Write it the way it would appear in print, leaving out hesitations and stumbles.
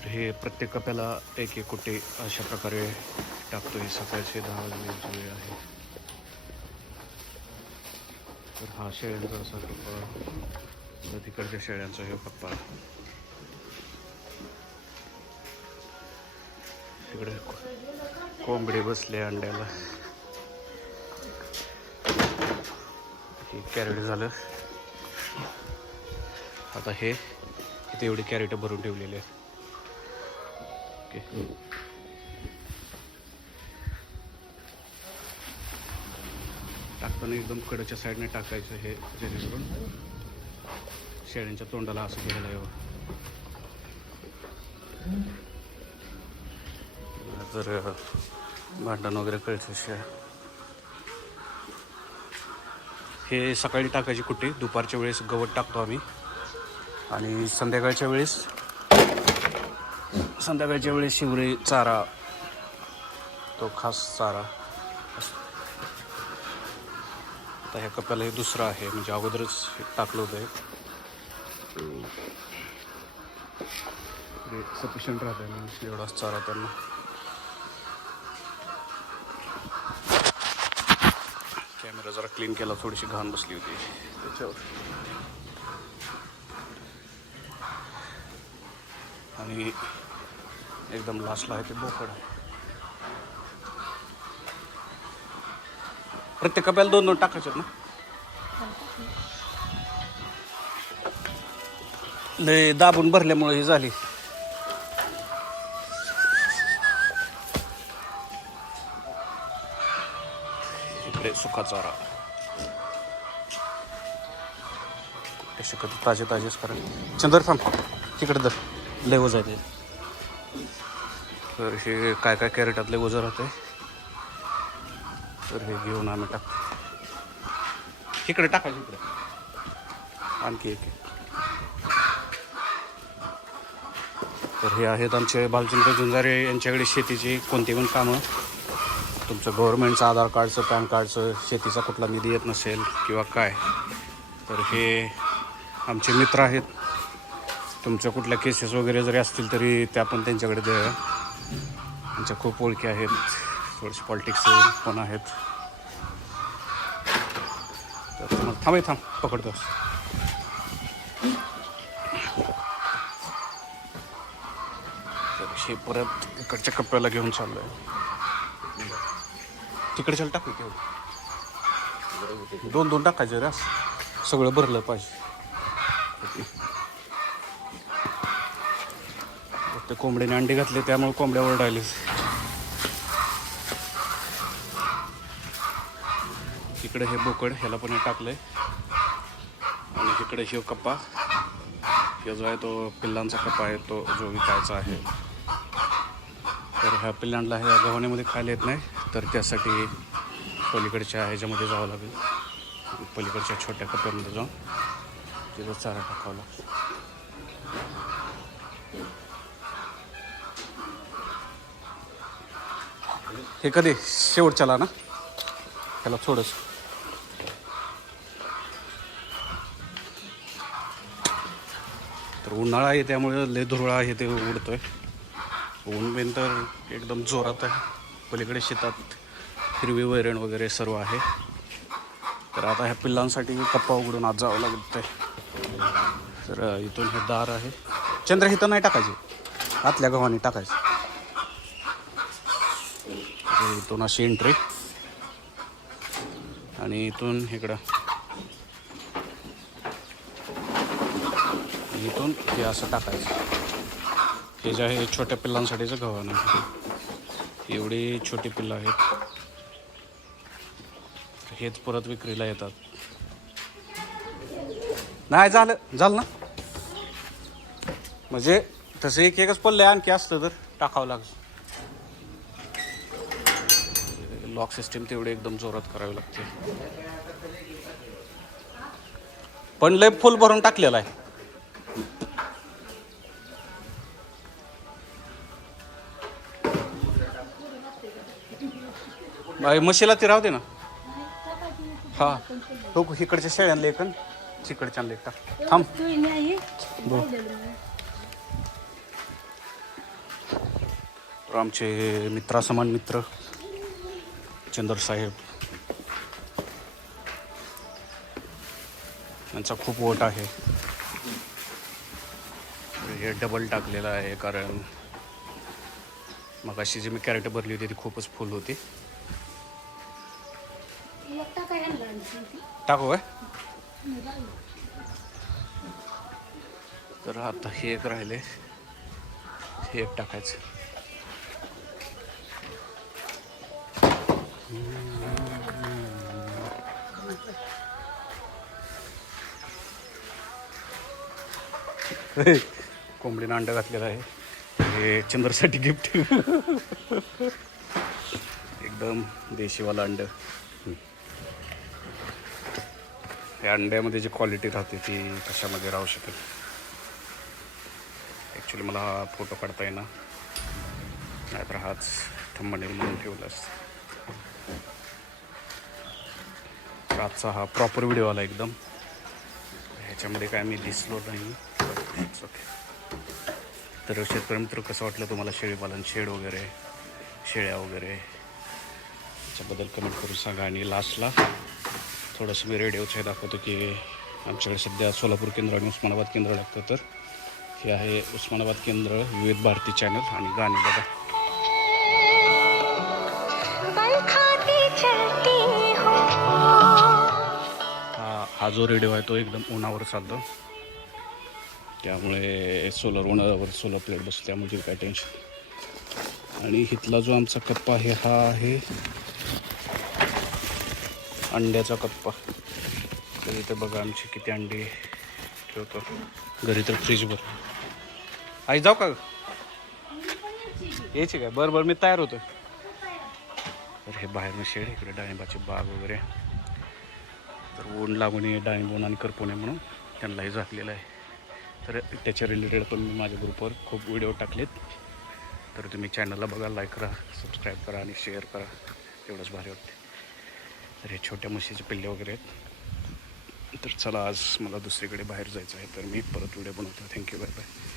तर हे प्रत्येक कप्याला एक एक कुटे अशा प्रकारे टाकतो. हे सकाळचे 10 वाजण्याची वेळ आहे. तर हा शेळ्यांचा असा कप्पा, तर तिकडच्या शेळ्यांचा हे कप्पा. तिकडे कोंबडे बसले अंड्याला. हे कॅरेट झालं. आता हे इथे एवढी कॅरेट भरून ठेवलेले आहेत. ओके, टाकताना एकदम कडच्या साईडने टाकायचं हे, जेणेकरून शेळ्यांच्या तोंडाला असं घ्यायला यावं. जर भांडण वगैरे कळतं शेळ्या. हे सकाळी टाकायची कुट्टी, दुपारच्या वेळेस गवत टाकतो आम्ही, आणि संध्याकाळच्या वेळेस शिवरे चारा, तो खास चारा. आता ह्या कप्याला हे दुसरं आहे, म्हणजे अगोदरच टाकलं होतं. सफिशियंट राहत आहे एवढाच चारा त्यांना. कॅमेरा जरा क्लीन केला, थोडीशी घाण बसली होती त्याच्यावर. आणि एकदम लास्टला आहे ते बोकड. प्रत्येक कप्याला 2-2 टाकायचे ना. लय दाबून भरल्यामुळे ही झाली. इकडे सुका चारा, असे कधी ताजेच करा. चंदर थांब, तिकडे दर लय वज आहे. तर हे काय कॅरेटात लय वज राहते, तर हे घेऊन आम्ही टाकतो. इकडे टाकायचं, इकडे आणखी एक. तर हे आहेत आमचे भालचंद्र झुंजारे यांच्याकडे शेतीची कोणती पण कामं. तुमचं गव्हर्नमेंटचं आधार कार्डचं, पॅन कार्डचं, शेतीचा कुठला निधी येत नसेल किंवा काय, तर हे आमचे मित्र आहेत. तुमच्या कुठल्या केसेस वगैरे जरी असतील तरी त्या पण त्यांच्याकडे द्या. त्यांच्या खूप ओळखी आहेत, थोडेसे पॉलिटिक्स पण आहेत. तर थांब पकडतो. हे परत इकडच्या कप्प्याला घेऊन चाललोय. तिकडच्या टाकू तेवढं 2-2 टाकायचे रे, सगळं भरलं पाहिजे. ते कोंबडीने अंडी घातले त्यामुळे कोंबड्या ओरडायले. इकडे हे बोकड, ह्याला पण हे टाकलंय. आणि इकडे शिव कप्पा, हे जो आहे तो पिल्लांचा कप्पा आहे, तो जो विकायचा आहे. तर ह्या पिल्लांना ह्या गव्हाण्यामध्ये खायला येत नाही, तर त्यासाठी पलीकडच्या ह्याच्यामध्ये जावं लागेल. पलीकडच्या छोट्या कप्प्यामध्ये जाऊन तिथं चारा टाकावा लागेल. हे कधी शेवटच्याला ना, ह्याला थोडंच. तर उन्हाळा आहे त्यामुळे लय धुरळा आहे ते उडतोय. ऊन बिन तर एकदम जोरात आहे. पलीकडे शेतात हिरवी वैरण वगैरे सर्व आहे. तर आता ह्या पिल्लांसाठी कप्पा उघडून आज जावं लागतं. तर इथून हे दार आहे. चंद्र इथं नाही टाकायचे, आतल्या गव्हाणी टाकायचं. इथून अशी एंट्री, आणि इथून इकडं, इथून हे असं टाकायचं. हे जे आहे छोट्या पिल्लांसाठीचं गव्हाण आहे. एवढी छोटी पिल्लं आहेत, हेच परत विक्रीला येतात. नाही झालं ना, म्हणजे तसं एकच पल्ले आणखी असलं तर टाकावं लागतं. लॉक सिस्टीम तेवढे एकदम जोरात करावी लागते. पण लय फुल भरून टाकलेला आहे. म्हशीला ती राहते ना. हा, तो इकडच्या शेळ्यांना एक, तिकडच्या लेक टाक. थांब तर आमचे मित्रासमान मित्र चंदर साहेब यांचा खूप वोट आहे. हे डबल टाकलेलं आहे कारण मग अशी जी मी कॅरेट भरली होती ती खूपच फुल होती. टाकू काय? तर आता हे एक राहिले, हे एक टाकायचं. कोंबडीनं अंड घातलेलं आहे. हे चंद्रसाठी गिफ्ट. एकदम देशीवाला अंड. या अंड्यामध्ये जी क्वालिटी राहते ती कशामध्ये राहू शकेल. ॲक्च्युली मला हा फोटो काढता येईना, नाहीतर हाच थंबनेल म्हणून ठेवला असता. तर आजचा हा प्रॉपर व्हिडिओ आला एकदम. ह्याच्यामध्ये काय मी दिसलो नाही. ओके. तर शेतकरी मित्र, कसं वाटलं तुम्हाला शेळीपालन, शेड वगैरे, शेळ्या वगैरे याच्याबद्दल कमेंट करून सांगा. आणि लास्टला थोडंसं मी रेडिओचं हे दाखवतो की आमच्याकडे सध्या सोलापूर केंद्र आणि उस्मानाबाद केंद्र लागतं. तर हे आहे उस्मानाबाद केंद्र, विविध भारती चॅनल. आणि गाणी बघा. हा जो रेडिओ आहे तो एकदम उन्हावर चालतो, त्यामुळे उन्हावर सोलर प्लेट बसतो, त्यामुळे काय टेन्शन. आणि इथला जो आमचा कप्पा आहे हा आहे अंड्याचा कप्पा. तर इथे बघा आमची किती अंडी ठेवतो घरी. तर फ्रीजवर आई जाऊ का यायची काय? बरं बरं मी तयार होतो. तर हे बाहेरनं शेड, इकडे डाळिंबाची बाग वगैरे. तर ऊन लागून नये, डाळिंब ऊन आणि करपू नये म्हणून त्यांनाही झाकलेलं आहे. तर त्याच्या रिलेटेड पण मी माझ्या ग्रुपवर खूप व्हिडिओ टाकलेत. तर तुम्ही चॅनलला बघा, लाईक करा, सबस्क्राईब करा आणि शेअर करा. एवढंच भारी वाटते. तर हे छोट्या म्हशीचे पिल्ले वगैरे आहेत. तर चला, आज मला दुसरीकडे बाहेर जायचं आहे, तर मी परत व्हिडिओ बनवतो. Thank you, bye bye.